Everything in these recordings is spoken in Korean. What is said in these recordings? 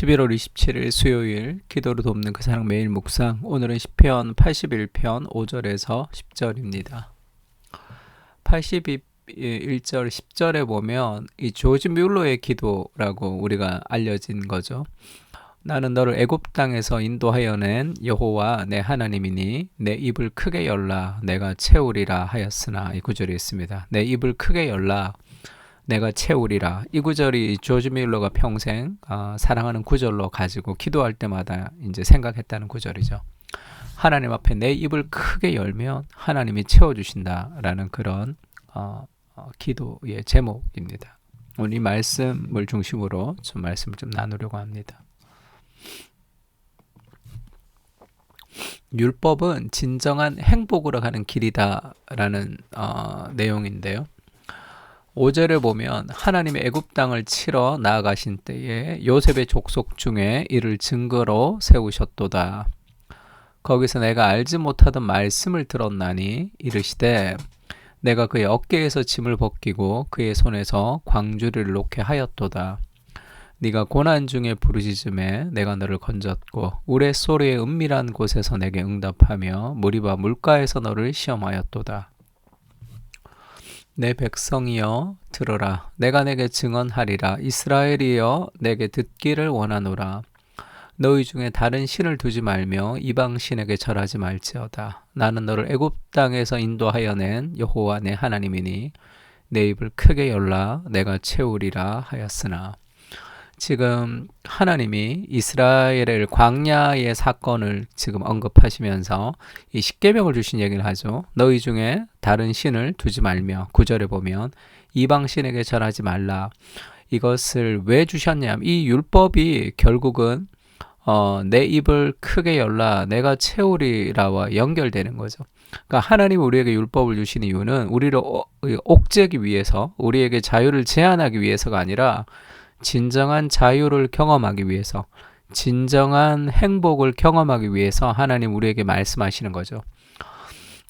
11월 27일 수요일 기도로 돕는 그 사랑 매일 묵상. 오늘은 시편 81편 5절에서 10절입니다. 81절 10절에 보면 이 조지 뮬러의 기도라고 우리가 알려진 거죠. 나는 너를 애굽 땅에서 인도하여 낸 여호와 내 하나님이니 내 입을 크게 열라 내가 채우리라 하였으나, 이 구절이 있습니다. 내 입을 크게 열라 내가 채우리라. 이 구절이 조지 뮬러가 평생 사랑하는 구절로 가지고 기도할 때마다 이제 생각했다는 구절이죠. 하나님 앞에 내 입을 크게 열면 하나님이 채워주신다라는 그런 기도의 제목입니다. 오늘 이 말씀을 중심으로 좀 말씀을 좀 나누려고 합니다. 율법은 진정한 행복으로 가는 길이다라는 내용인데요. 5절에 보면 하나님의 애굽 땅을 치러 나아가신 때에 요셉의 족속 중에 이를 증거로 세우셨도다. 거기서 내가 알지 못하던 말씀을 들었나니 이르시되 내가 그의 어깨에서 짐을 벗기고 그의 손에서 광주리를 놓게 하였도다. 네가 고난 중에 부르짖음에 내가 너를 건졌고 우레소리의 은밀한 곳에서 내게 응답하며 무리바 물가에서 너를 시험하였도다. 내 백성이여 들어라. 내가 내게 증언하리라. 이스라엘이여 내게 듣기를 원하노라. 너희 중에 다른 신을 두지 말며 이방 신에게 절하지 말지어다. 나는 너를 애굽 땅에서 인도하여 낸 여호와 내 하나님이니 내 입을 크게 열라 내가 채우리라 하였으나. 지금 하나님이 이스라엘의 광야의 사건을 지금 언급하시면서 이 십계명을 주신 얘기를 하죠. 너희 중에 다른 신을 두지 말며, 9절에 보면 이방 신에게 절하지 말라. 이것을 왜 주셨냐면 이 율법이 결국은 내 입을 크게 열라 내가 채우리라와 연결되는 거죠. 그러니까 하나님이 우리에게 율법을 주신 이유는 우리를 옥죄기 위해서, 우리에게 자유를 제한하기 위해서가 아니라 진정한 자유를 경험하기 위해서, 진정한 행복을 경험하기 위해서 하나님 우리에게 말씀하시는 거죠.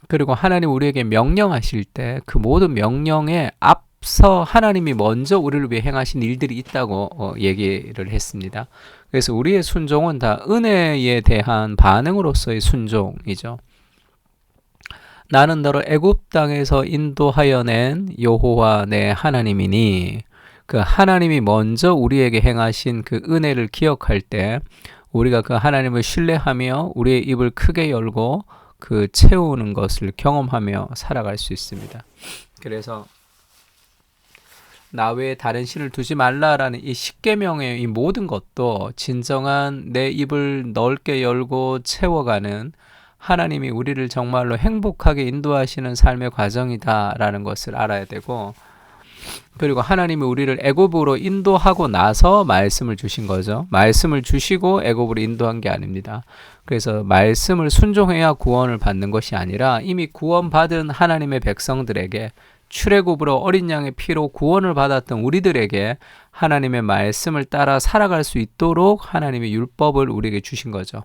그리고 하나님 우리에게 명령하실 때 그 모든 명령에 앞서 하나님이 먼저 우리를 위해 행하신 일들이 있다고 얘기를 했습니다. 그래서 우리의 순종은 다 은혜에 대한 반응으로서의 순종이죠. 나는 너를 애굽 땅에서 인도하여 낸 여호와 내 하나님이니, 그 하나님이 먼저 우리에게 행하신 그 은혜를 기억할 때 우리가 그 하나님을 신뢰하며 우리의 입을 크게 열고 그 채우는 것을 경험하며 살아갈 수 있습니다. 그래서 나 외에 다른 신을 두지 말라라는 이 십계명의 이 모든 것도 진정한 내 입을 넓게 열고 채워가는 하나님이 우리를 정말로 행복하게 인도하시는 삶의 과정이다라는 것을 알아야 되고, 그리고 하나님이 우리를 애굽으로 인도하고 나서 말씀을 주신 거죠. 말씀을 주시고 애굽으로 인도한 게 아닙니다. 그래서 말씀을 순종해야 구원을 받는 것이 아니라 이미 구원받은 하나님의 백성들에게, 출애굽으로 어린 양의 피로 구원을 받았던 우리들에게 하나님의 말씀을 따라 살아갈 수 있도록 하나님의 율법을 우리에게 주신 거죠.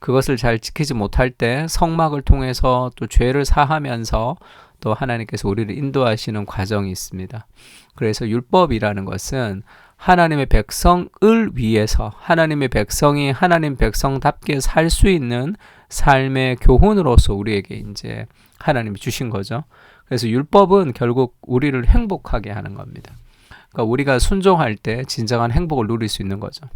그것을 잘 지키지 못할 때 성막을 통해서 또 죄를 사하면서 또 하나님께서 우리를 인도하시는 과정이 있습니다. 그래서 율법이라는 것은 하나님의 백성을 위해서, 하나님의 백성이 하나님 백성답게 살 수 있는 삶의 교훈으로서 우리에게 이제 하나님이 주신 거죠. 그래서 율법은 결국 우리를 행복하게 하는 겁니다. 그러니까 우리가 순종할 때 진정한 행복을 누릴 수 있는 거죠.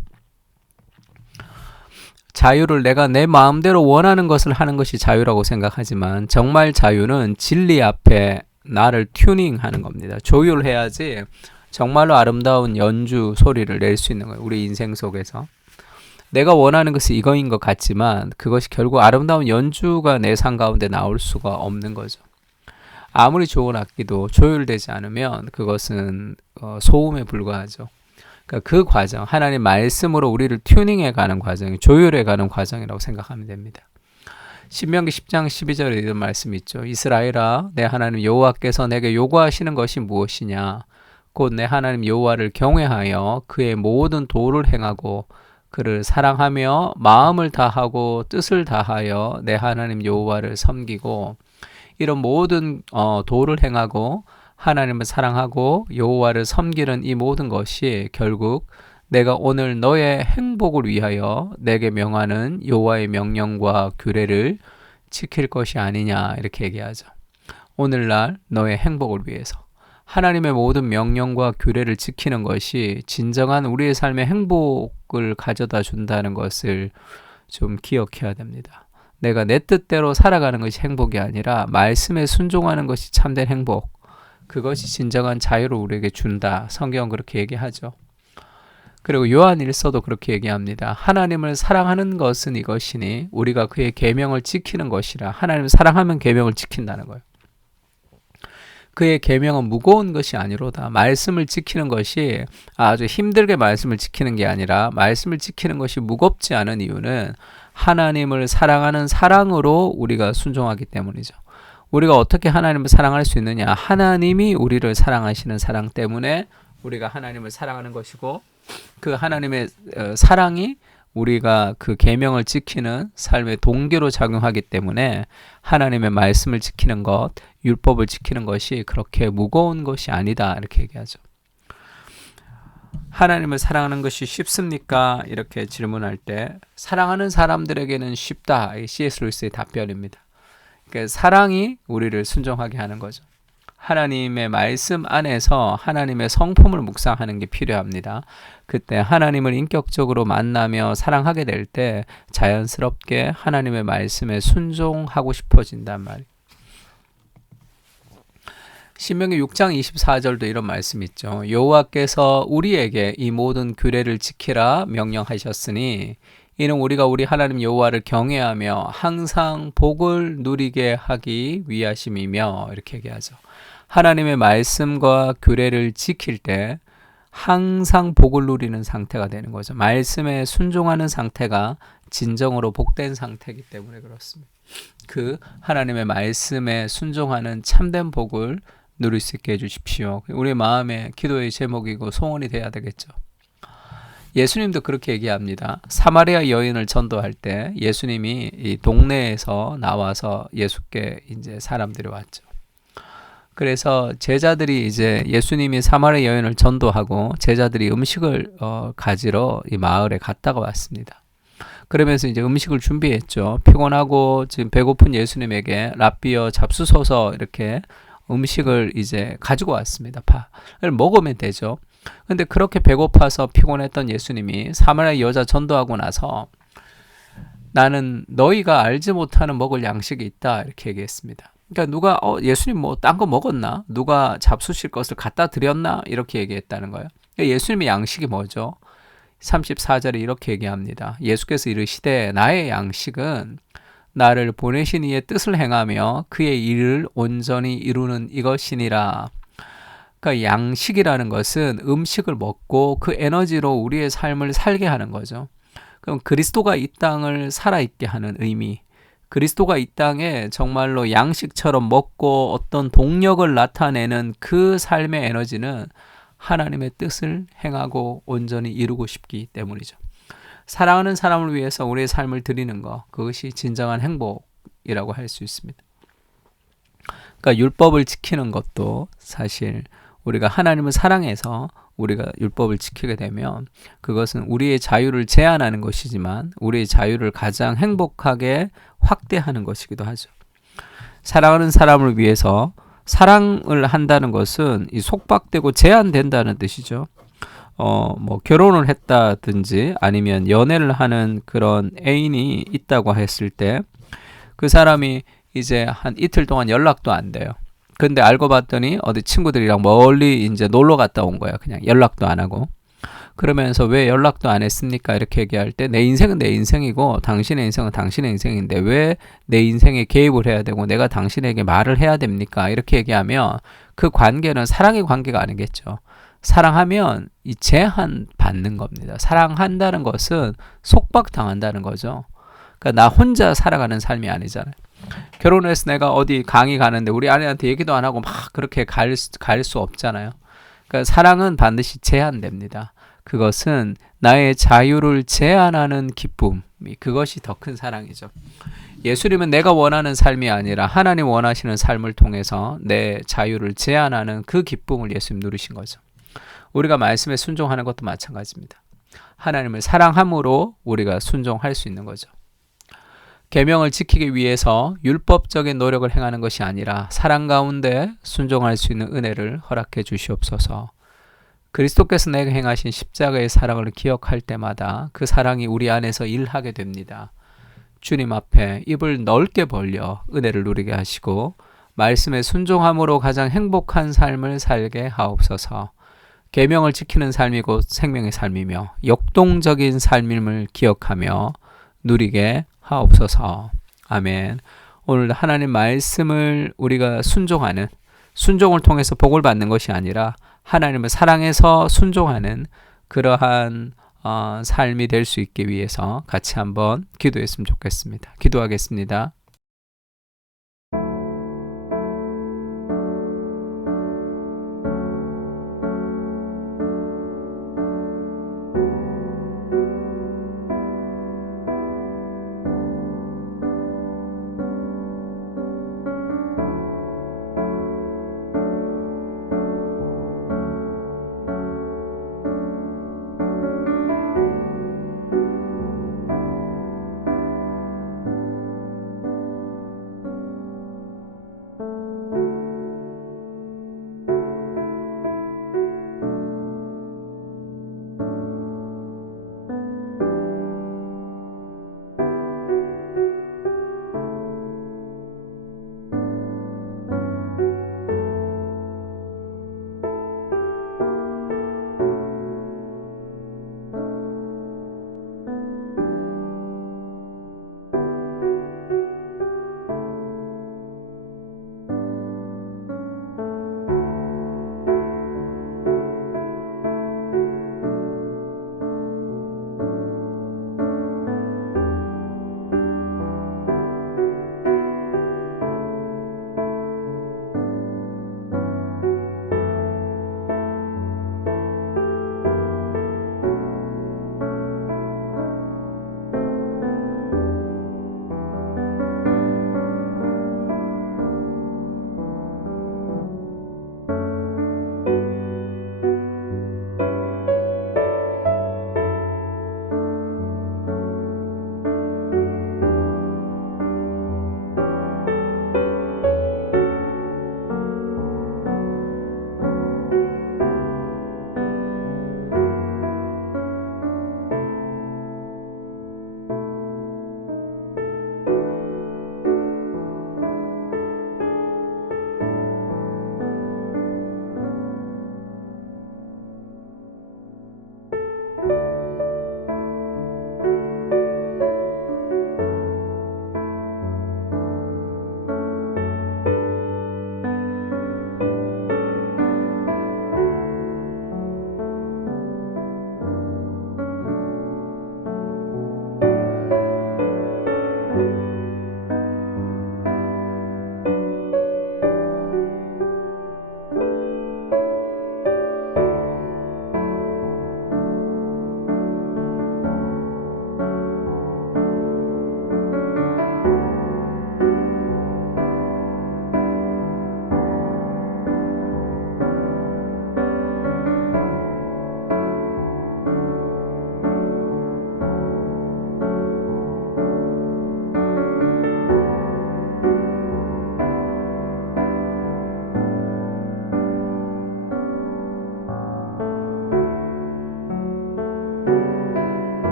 자유를 내가 내 마음대로 원하는 것을 하는 것이 자유라고 생각하지만 정말 자유는 진리 앞에 나를 튜닝하는 겁니다. 조율해야지 정말로 아름다운 연주 소리를 낼 수 있는 거예요. 우리 인생 속에서 내가 원하는 것이 이거인 것 같지만 그것이 결국 아름다운 연주가 내 삶 가운데 나올 수가 없는 거죠. 아무리 좋은 악기도 조율되지 않으면 그것은 소음에 불과하죠. 그러니까 그 과정, 하나님 말씀으로 우리를 튜닝해 가는 과정이 조율해 가는 과정이라고 생각하면 됩니다. 신명기 10장 12절에 이런 말씀이 있죠. 이스라엘아, 내 하나님 여호와께서 내게 요구하시는 것이 무엇이냐? 곧 내 하나님 여호와를 경외하여 그의 모든 도를 행하고 그를 사랑하며 마음을 다하고 뜻을 다하여 내 하나님 여호와를 섬기고, 이런 모든 도를 행하고 하나님을 사랑하고 여호와를 섬기는 이 모든 것이 결국 내가 오늘 너의 행복을 위하여 내게 명하는 여호와의 명령과 규례를 지킬 것이 아니냐 이렇게 얘기하죠. 오늘날 너의 행복을 위해서 하나님의 모든 명령과 규례를 지키는 것이 진정한 우리의 삶의 행복을 가져다 준다는 것을 좀 기억해야 됩니다. 내가 내 뜻대로 살아가는 것이 행복이 아니라 말씀에 순종하는 것이 참된 행복, 그것이 진정한 자유를 우리에게 준다. 성경은 그렇게 얘기하죠. 그리고 요한일서도 그렇게 얘기합니다. 하나님을 사랑하는 것은 이것이니 우리가 그의 계명을 지키는 것이라. 하나님을 사랑하면 계명을 지킨다는 거예요. 그의 계명은 무거운 것이 아니로다. 말씀을 지키는 것이 아주 힘들게 말씀을 지키는 게 아니라 말씀을 지키는 것이 무겁지 않은 이유는 하나님을 사랑하는 사랑으로 우리가 순종하기 때문이죠. 우리가 어떻게 하나님을 사랑할 수 있느냐? 하나님이 우리를 사랑하시는 사랑 때문에 우리가 하나님을 사랑하는 것이고, 그 하나님의 사랑이 우리가 그 계명을 지키는 삶의 동기로 작용하기 때문에 하나님의 말씀을 지키는 것, 율법을 지키는 것이 그렇게 무거운 것이 아니다 이렇게 얘기하죠. 하나님을 사랑하는 것이 쉽습니까? 이렇게 질문할 때 사랑하는 사람들에게는 쉽다. C.S. 루이스의 답변입니다. 그러니까 사랑이 우리를 순종하게 하는 거죠. 하나님의 말씀 안에서 하나님의 성품을 묵상하는 게 필요합니다. 그때 하나님을 인격적으로 만나며 사랑하게 될 때 자연스럽게 하나님의 말씀에 순종하고 싶어진단 말이에요. 신명기 6장 24절도 이런 말씀 있죠. 여호와께서 우리에게 이 모든 규례를 지키라 명령하셨으니 이는 우리가 우리 하나님 여호와를 경외하며 항상 복을 누리게 하기 위하심이며 이렇게 얘기하죠. 하나님의 말씀과 규례를 지킬 때 항상 복을 누리는 상태가 되는 거죠. 말씀에 순종하는 상태가 진정으로 복된 상태이기 때문에 그렇습니다. 그 하나님의 말씀에 순종하는 참된 복을 누릴 수 있게 해주십시오. 우리 마음의 기도의 제목이고 소원이 돼야 되겠죠. 예수님도 그렇게 얘기합니다. 사마리아 여인을 전도할 때 예수님이 이 동네에서 나와서 예수께 이제 사람들이 왔죠. 그래서 제자들이 이제 예수님이 사마리아 여인을 전도하고 제자들이 음식을 가지러 이 마을에 갔다가 왔습니다. 그러면서 이제 음식을 준비했죠. 피곤하고 지금 배고픈 예수님에게 랍비여 잡수소서 이렇게 음식을 이제 가지고 왔습니다. 파를 먹으면 되죠. 근데 그렇게 배고파서 피곤했던 예수님이 사마리아 여자 전도하고 나서 나는 너희가 알지 못하는 먹을 양식이 있다 이렇게 얘기했습니다. 그러니까 누가 예수님 뭐 딴 거 먹었나? 누가 잡수실 것을 갖다 드렸나? 이렇게 얘기했다는 거예요. 그러니까 예수님의 양식이 뭐죠? 34절에 이렇게 얘기합니다. 예수께서 이르시되 나의 양식은 나를 보내신 이의 뜻을 행하며 그의 일을 온전히 이루는 이것이니라. 그러니까 양식이라는 것은 음식을 먹고 그 에너지로 우리의 삶을 살게 하는 거죠. 그럼 그리스도가 이 땅을 살아있게 하는 의미, 그리스도가 이 땅에 정말로 양식처럼 먹고 어떤 동력을 나타내는 그 삶의 에너지는 하나님의 뜻을 행하고 온전히 이루고 싶기 때문이죠. 사랑하는 사람을 위해서 우리의 삶을 드리는 것, 그것이 진정한 행복이라고 할 수 있습니다. 그러니까 율법을 지키는 것도 사실 우리가 하나님을 사랑해서 우리가 율법을 지키게 되면 그것은 우리의 자유를 제한하는 것이지만 우리의 자유를 가장 행복하게 확대하는 것이기도 하죠. 사랑하는 사람을 위해서 사랑을 한다는 것은 이 속박되고 제한된다는 뜻이죠. 뭐 결혼을 했다든지 아니면 연애를 하는 그런 애인이 있다고 했을 때 그 사람이 이제 한 이틀 동안 연락도 안 돼요. 근데 알고 봤더니 어디 친구들이랑 멀리 이제 놀러 갔다 온 거야. 그냥 연락도 안 하고. 그러면서 왜 연락도 안 했습니까? 이렇게 얘기할 때 내 인생은 내 인생이고 당신의 인생은 당신의 인생인데 왜 내 인생에 개입을 해야 되고 내가 당신에게 말을 해야 됩니까? 이렇게 얘기하면 그 관계는 사랑의 관계가 아니겠죠. 사랑하면 이 제한 받는 겁니다. 사랑한다는 것은 속박당한다는 거죠. 그러니까 나 혼자 살아가는 삶이 아니잖아요. 결혼해서 내가 어디 강의 가는데 우리 아내한테 얘기도 안 하고 막 그렇게 갈 수 없잖아요. 그러니까 사랑은 반드시 제한됩니다. 그것은 나의 자유를 제한하는 기쁨, 그것이 더 큰 사랑이죠. 예수님은 내가 원하는 삶이 아니라 하나님 원하시는 삶을 통해서 내 자유를 제한하는 그 기쁨을 예수님 누리신 거죠. 우리가 말씀에 순종하는 것도 마찬가지입니다. 하나님을 사랑함으로 우리가 순종할 수 있는 거죠. 계명을 지키기 위해서 율법적인 노력을 행하는 것이 아니라 사랑 가운데 순종할 수 있는 은혜를 허락해 주시옵소서. 그리스도께서 내게 행하신 십자가의 사랑을 기억할 때마다 그 사랑이 우리 안에서 일하게 됩니다. 주님 앞에 입을 넓게 벌려 은혜를 누리게 하시고 말씀에 순종함으로 가장 행복한 삶을 살게 하옵소서. 계명을 지키는 삶이 곧 생명의 삶이며 역동적인 삶임을 기억하며 누리게 하옵소서. 아멘. 오늘 하나님 말씀을 우리가 순종하는, 순종을 통해서 복을 받는 것이 아니라 하나님을 사랑해서 순종하는 그러한 삶이 될 수 있기 위해서 같이 한번 기도했으면 좋겠습니다. 기도하겠습니다.